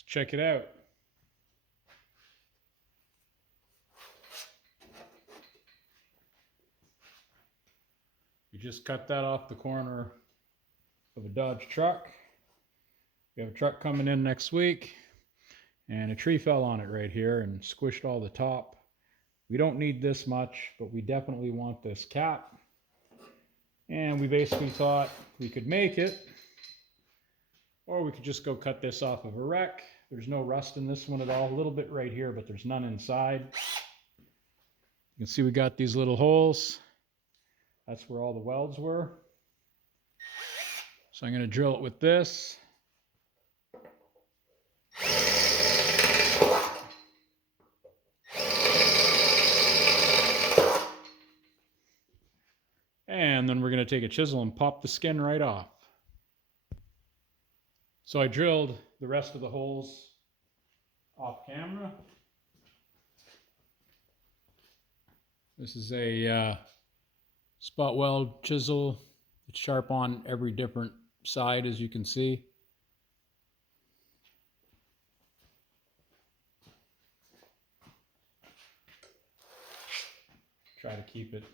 So check it out. We just cut that off the corner of a Dodge truck. We have a truck coming in next week, and a tree fell on it right here and squished all the top. We don't need this much, but we definitely want this cap. And we basically thought we could make it, or we could just go cut this off of a wreck. There's no rust in this one at all. A little bit right here, but there's none inside. You can see we got these little holes. That's where all the welds were. So I'm going to drill it with this. And then we're going to take a chisel and pop the skin right off. So I drilled the rest of the holes off camera. This is a spot weld chisel. It's sharp on every different side, as you can see. Try to keep it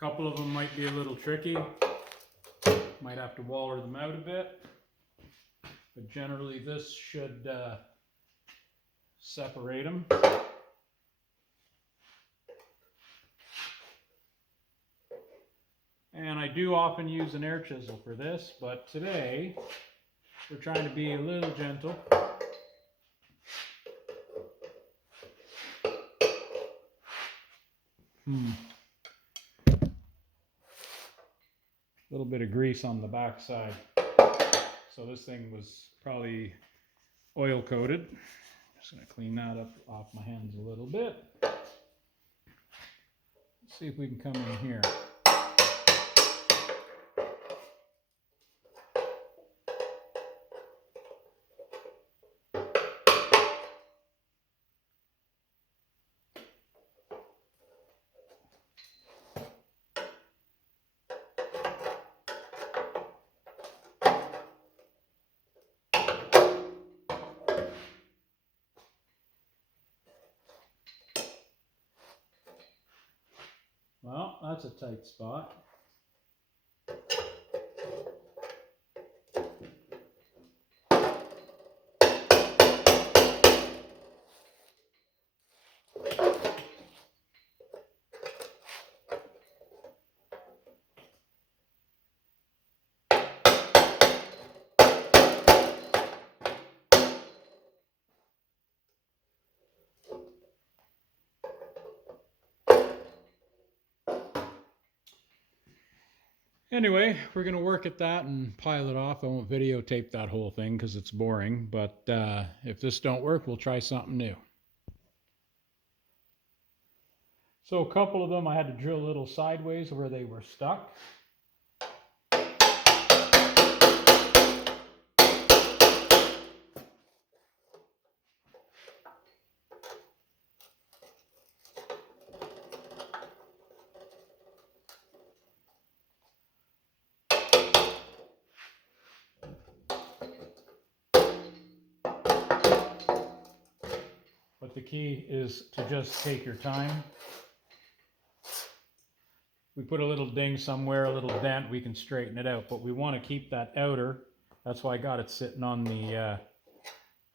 a couple of them might be a little tricky. Might have to waller them out a bit. But generally this should separate them. And I do often use an air chisel for this, but today we're trying to be a little gentle. A little bit of grease on the back side. So this thing was probably oil coated. Just going to clean that up off my hands a little bit. Let's see if we can come in here. Well, that's a tight spot. Anyway, we're going to work at that and pile it off. I won't videotape that whole thing because it's boring, but if this don't work, we'll try something new. So a couple of them I had to drill a little sideways where they were stuck. But the key is to just take your time. We put a little ding somewhere, a little dent, we can straighten it out, but we want to keep that outer. That's why I got it sitting on the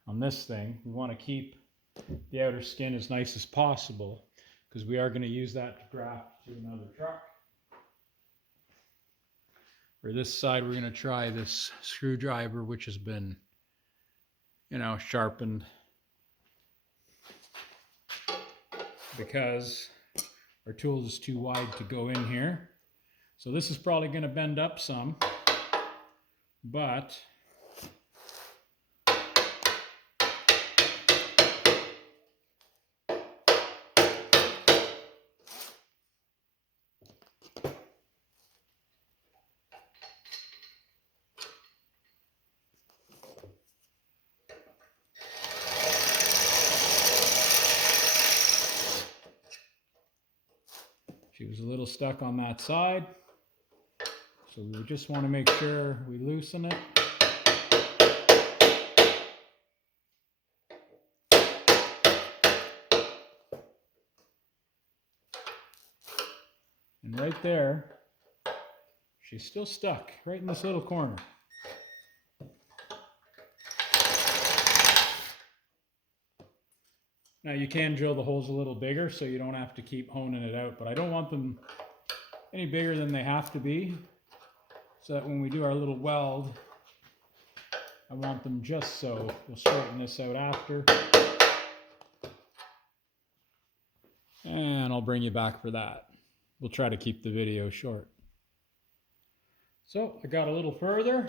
on this thing. We want to keep the outer skin as nice as possible because we are going to use that to graft to another truck. For this side, we're going to try this screwdriver, which has been, you know, sharpened because our tool is too wide to go in here. So this is probably going to bend up some, but little stuck on that side. So we just want to make sure we loosen it. And right there, she's still stuck right in this little corner. Now you can drill the holes a little bigger so you don't have to keep honing it out, but I don't want them any bigger than they have to be, so that when we do our little weld, I want them just so. We'll straighten this out after. And I'll bring you back for that. We'll try to keep the video short. So I got a little further.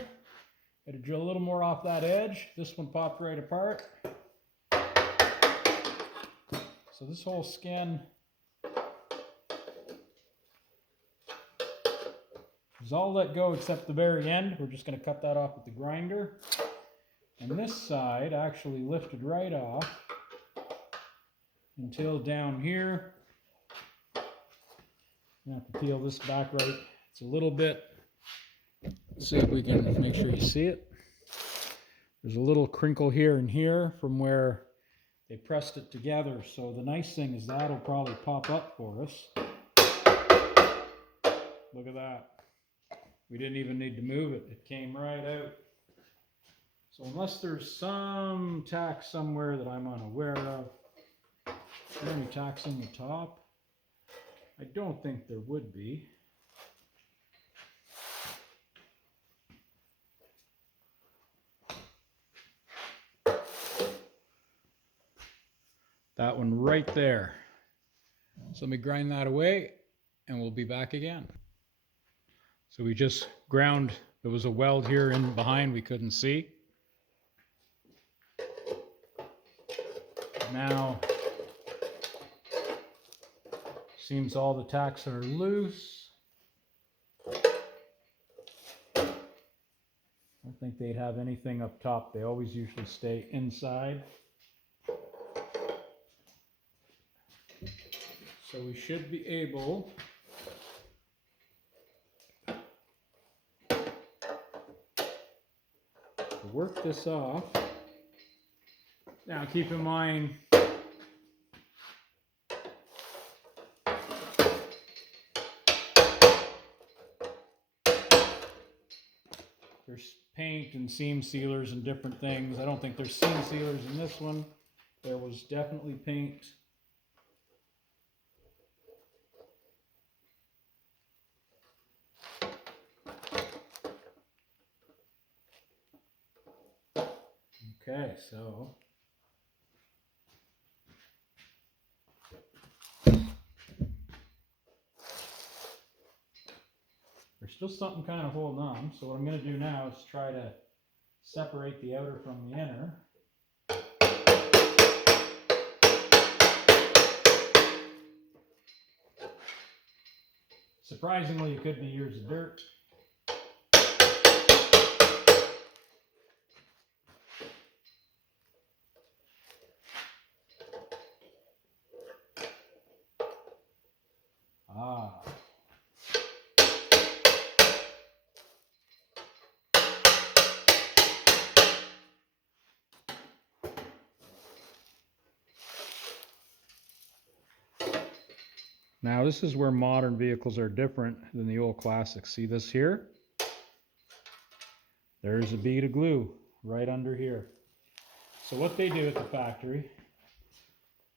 Had to drill a little more off that edge. This one popped right apart. So this whole skin is all let go except the very end. We're just going to cut that off with the grinder. And this side actually lifted right off until down here. I'm going to have to peel this back right. It's a little bit. Let's see if we can make sure you see it. There's a little crinkle here and here from where they pressed it together. So the nice thing is that'll probably pop up for us. Look at that. We didn't even need to move it. It came right out. So unless there's some tack somewhere that I'm unaware of, is there any tacks in the top? I don't think there would be. That one right there. So let me grind that away and we'll be back again. So we just ground, there was a weld here in behind we couldn't see. Now, seems all the tacks are loose. I don't think they'd have anything up top. They always usually stay inside. So we should be able to work this off. Now keep in mind, there's paint and seam sealers and different things. I don't think there's seam sealers in this one. There was definitely paint. Okay, so there's still something kind of holding on. So what I'm going to do now is try to separate the outer from the inner. Surprisingly, it could be years of dirt. Now this is where modern vehicles are different than the old classics. See this here? There's a bead of glue right under here. So what they do at the factory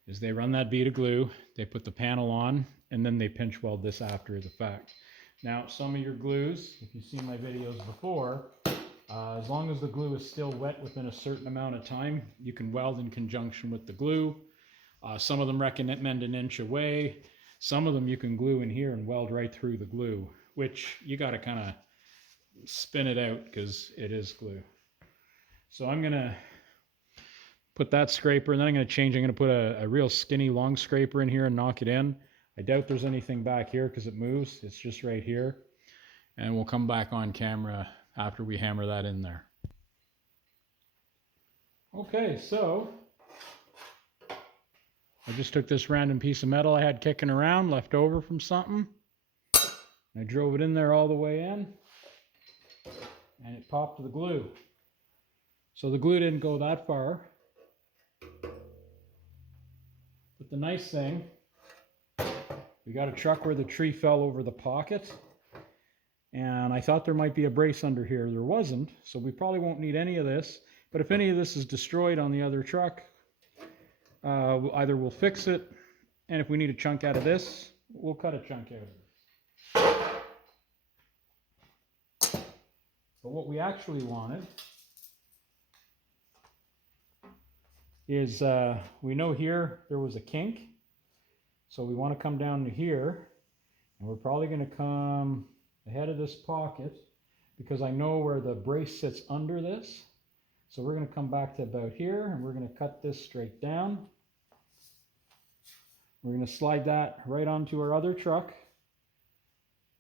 is they run that bead of glue, they put the panel on, and then they pinch weld this after the fact. Now some of your glues, if you've seen my videos before, as long as the glue is still wet within a certain amount of time, you can weld in conjunction with the glue. Some of them recommend an inch away. Some of them you can glue in here and weld right through the glue, which you got to kind of spin it out because it is glue. So I'm going to put that scraper, and then I'm going to change. I'm going to put a real skinny long scraper in here and knock it in. I doubt there's anything back here because it moves. It's just right here. And we'll come back on camera after we hammer that in there. Okay, so I just took this random piece of metal I had kicking around, left over from something. I drove it in there all the way in, and it popped the glue. So the glue didn't go that far. But the nice thing, we got a truck where the tree fell over the pocket, and I thought there might be a brace under here. There wasn't, so we probably won't need any of this. But if any of this is destroyed on the other truck, either we'll fix it, and if we need a chunk out of this, we'll cut a chunk out of it. But what we actually wanted is, we know here there was a kink, so we want to come down to here, and we're probably going to come ahead of this pocket, because I know where the brace sits under this. So we're going to come back to about here, and we're going to cut this straight down. We're going to slide that right onto our other truck.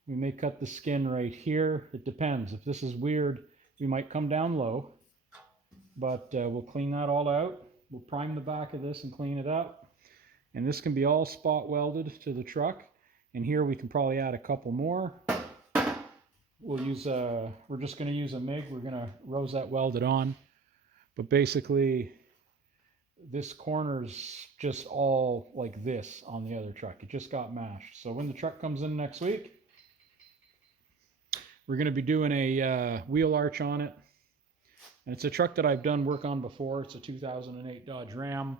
We may cut the skin right here. It depends. If this is weird, we might come down low, but we'll clean that all out. We'll prime the back of this and clean it up. And this can be all spot welded to the truck. And here we can probably add a couple more. We'll use we're just going to use a MIG. We're going to rosette weld it on. But basically, this corner's just all like this on the other truck. It just got mashed. So when the truck comes in next week, we're going to be doing a wheel arch on it. And it's a truck that I've done work on before. It's a 2008 Dodge Ram.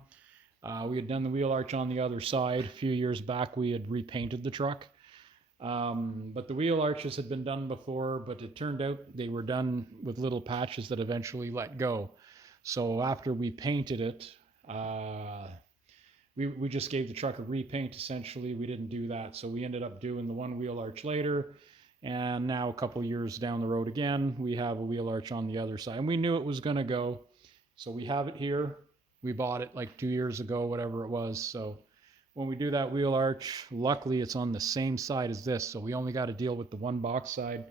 We had done the wheel arch on the other side. A few years back, we had repainted the truck. But the wheel arches had been done before, but it turned out they were done with little patches that eventually let go. So after we painted it, we just gave the truck a repaint essentially. We didn't do that. So we ended up doing the one wheel arch later. And now a couple years down the road again, we have a wheel arch on the other side. And we knew it was going to go. So we have it here. We bought it like 2 years ago, whatever it was. So when we do that wheel arch, luckily it's on the same side as this. So we only got to deal with the one box side.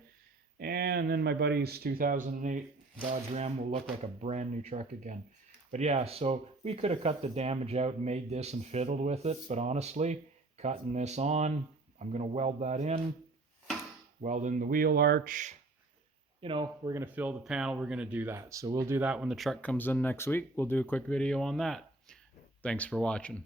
And then my buddy's 2008 Dodge Ram will look like a brand new truck again. But yeah, so we could have cut the damage out and made this and fiddled with it. But honestly, cutting this on, I'm going to weld that in. Weld in the wheel arch. You know, we're going to fill the panel. We're going to do that. So we'll do that when the truck comes in next week. We'll do a quick video on that. Thanks for watching.